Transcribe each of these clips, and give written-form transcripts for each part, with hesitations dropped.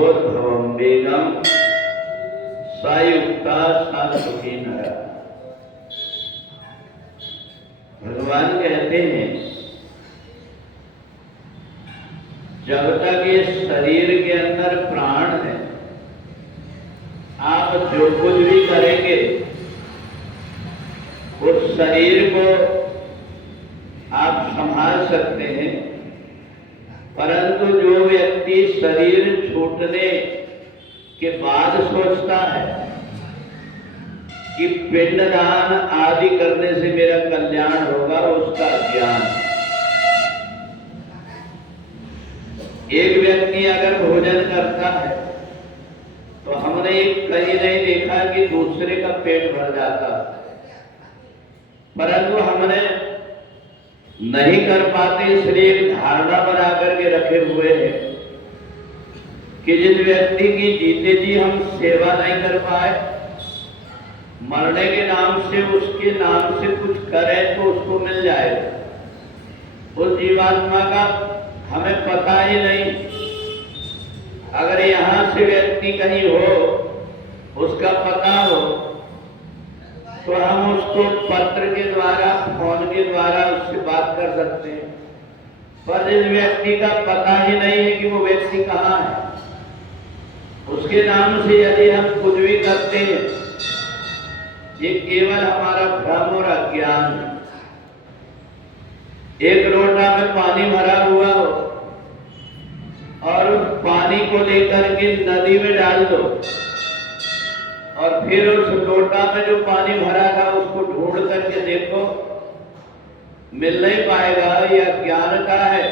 भवोद्भवं वेगम सायुक्ता सा सुखी नरा। भगवान कहते हैं जब तक ये शरीर के अंदर प्राण है, आप जो कुछ भी करेंगे उस शरीर को आप संभाल सकते हैं, परंतु जो व्यक्ति शरीर छूटने के बाद सोचता है कि पिंडदान आदि करने से मेरा कल्याण होगा, उसका ज्ञान। एक व्यक्ति अगर भोजन करता है तो हमने कहीं नहीं देखा कि दूसरे का पेट भर जाता, परंतु हमने नहीं कर पाते, इसलिए एक धारणा बना करके रखे हुए हैं कि जिस व्यक्ति की जीते जी हम सेवा नहीं कर पाए, मरने के नाम से उसके नाम से कुछ करें तो उसको मिल जाएगा। उस जीवात्मा का हमें पता ही नहीं। अगर यहाँ से व्यक्ति कहीं हो, उसका पता हो, तो हम उसको पत्र के द्वारा, फोन के द्वारा उससे बात कर सकते हैं। पर जिस व्यक्ति का पता ही नहीं है कि वो व्यक्ति कहाँ है, उसके नाम से यदि हम कुछ भी करते हैं, ये केवल हमारा भ्रम और अज्ञान है। एक लोटा में पानी भरा हुआ हो और उस पानी को लेकर के नदी में डाल दो और फिर उस लोटा में जो पानी भरा था उसको ढूंढ करके देखो, मिल नहीं पाएगा। यह ज्ञान का है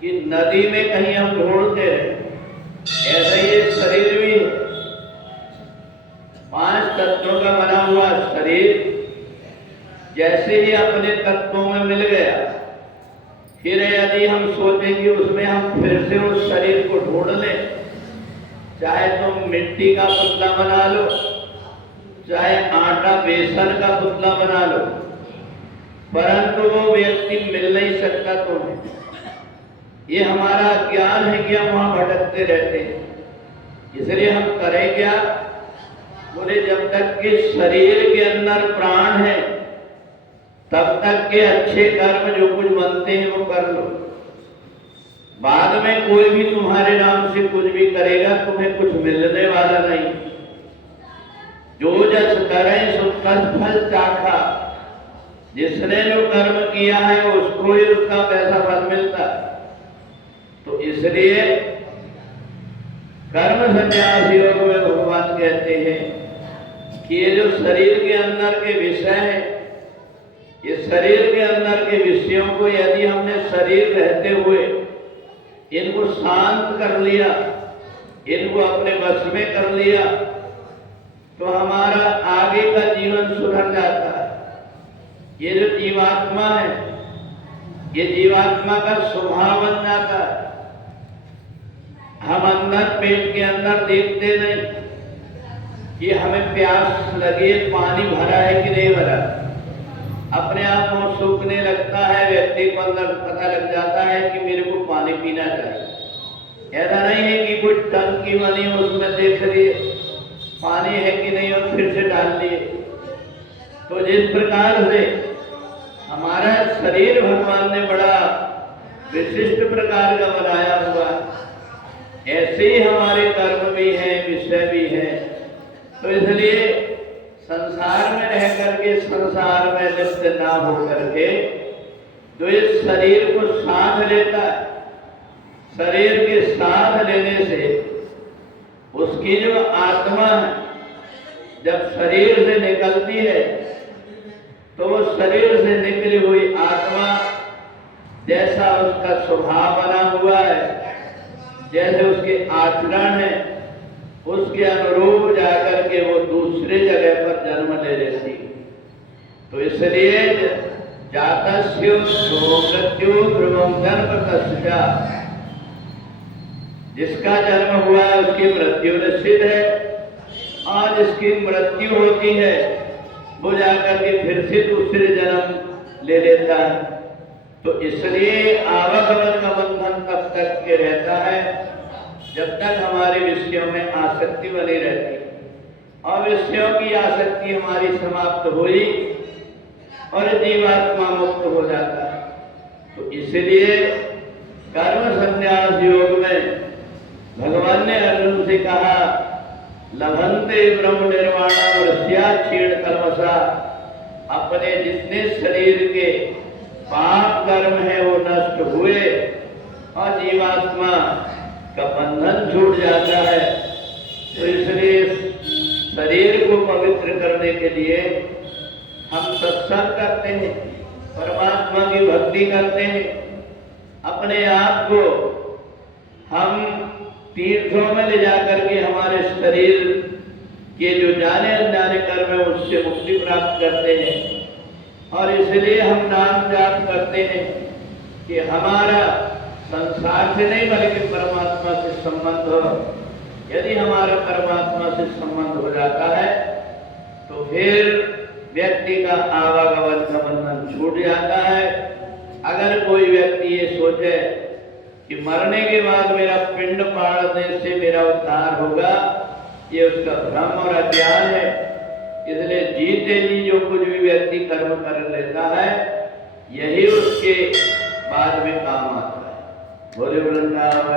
कि नदी में कहीं हम ढूंढते हैं। ऐसा ये शरीर भी है, 5 तत्वों का बना हुआ शरीर जैसे ही अपने तत्वों में मिल गया, फिर यदि हम सोचेंगे उसमें हम फिर से उस शरीर को ढूंढ लें, चाहे तुम मिट्टी का पुतला बना लो, चाहे आटा बेसन का पुतला बना लो, परंतु वो व्यक्ति मिल नहीं सकता तुम्हें। ये हमारा ज्ञान है कि हम वहां भटकते रहते हैं। इसलिए हम करें क्या? बोले जब तक के शरीर के अंदर प्राण है तब तक के अच्छे कर्म जो कुछ बनते हैं वो कर लो। बाद में कोई भी तुम्हारे नाम से कुछ भी करेगा, तुम्हें कुछ मिलने वाला नहीं। जो जस करें सो तस फल चाखा। जिसने जो कर्म किया है उसको ही उसका पैसा फल मिलता। तो इसलिए कर्म संन्यास योग में भगवान कहते हैं कि ये जो शरीर के अंदर के विषय हैं, ये शरीर के अंदर के विषयों को यदि हमने शरीर रहते हुए इनको शांत कर लिया, इनको अपने वश में कर लिया, तो हमारा आगे का जीवन सुधर जाता है। ये जो जीवात्मा है, ये जीवात्मा का स्वभाव बन जाता है। हम अंदर पेट के अंदर देखते नहीं कि हमें प्यास लगी, पानी भरा है कि नहीं भरा। अपने आप वो सूखने लगता है, व्यक्ति को अंदर पता लग जाता है कि मेरे को पानी पीना चाहिए। ऐसा नहीं है कि कोई टंकी बनी उसमें देख लिए पानी है कि नहीं और फिर से डाल लिए। तो जिस प्रकार से हमारा शरीर भगवान ने बड़ा विशिष्ट प्रकार का बनाया हुआ है, ऐसे ही हमारे कर्म भी हैं, विषय भी हैं। तो इसलिए संसार में रह करके संसार में लिप्त ना हो करके जो इस शरीर को साथ लेता है, शरीर के साथ लेने से उसकी जो आत्मा है जब शरीर से निकलती है तो वो शरीर से निकली हुई आत्मा जैसा उसका स्वभाव बना हुआ है, जैसे उसके आचरण है, उसके अनुरूप जाकर के वो दूसरे जगह पर जन्म ले लेती। तो इसलिए जातस्य मृत्यु ध्रुवं जन्म तस्या, जिसका जन्म हुआ है उसकी मृत्यु निश्चित है। आज जिसकी मृत्यु होती है वो जाकर के फिर से दूसरे जन्म ले लेता है। तो इसलिए आवागमन का बंधन तब तक के रहता है जब तक हमारे विषयों में आसक्ति बनी रहती, और विषयों की आसक्ति हमारी समाप्त हुई और जीवात्मा मुक्त हो जाता है। तो इसलिए कर्म संन्यास योग में भगवान ने अर्जुन से कहा, लभन्ते ब्रह्म निर्वाणम ऋष्या क्षीण कर्मसा, अपने जितने शरीर के पाप कर्म है वो नष्ट हुए और जीवात्मा का बंधन छूट जाता है। तो इसलिए शरीर को पवित्र करने के लिए हम सत्संग करते हैं, परमात्मा की भक्ति करते हैं, अपने आप को हम तीर्थों में ले जाकर के हमारे शरीर के जो जाने अनजाने कर्म है उससे मुक्ति प्राप्त करते हैं। और इसलिए हम नाम जाप करते हैं कि हमारा संसार से नहीं बल्कि परमात्मा से संबंध हो। यदि हमारा परमात्मा से संबंध हो जाता है तो फिर व्यक्ति का आवागमन का बंधन छूट जाता है। अगर कोई व्यक्ति ये सोचे कि मरने के बाद मेरा पिंड पाड़ने से मेरा उद्धार होगा, ये उसका भ्रम और अज्ञान है। इसलिए जीते जी जो कुछ भी व्यक्ति कर्म कर लेता है यही उसके बाद में काम आता है। बोले वृंदावन।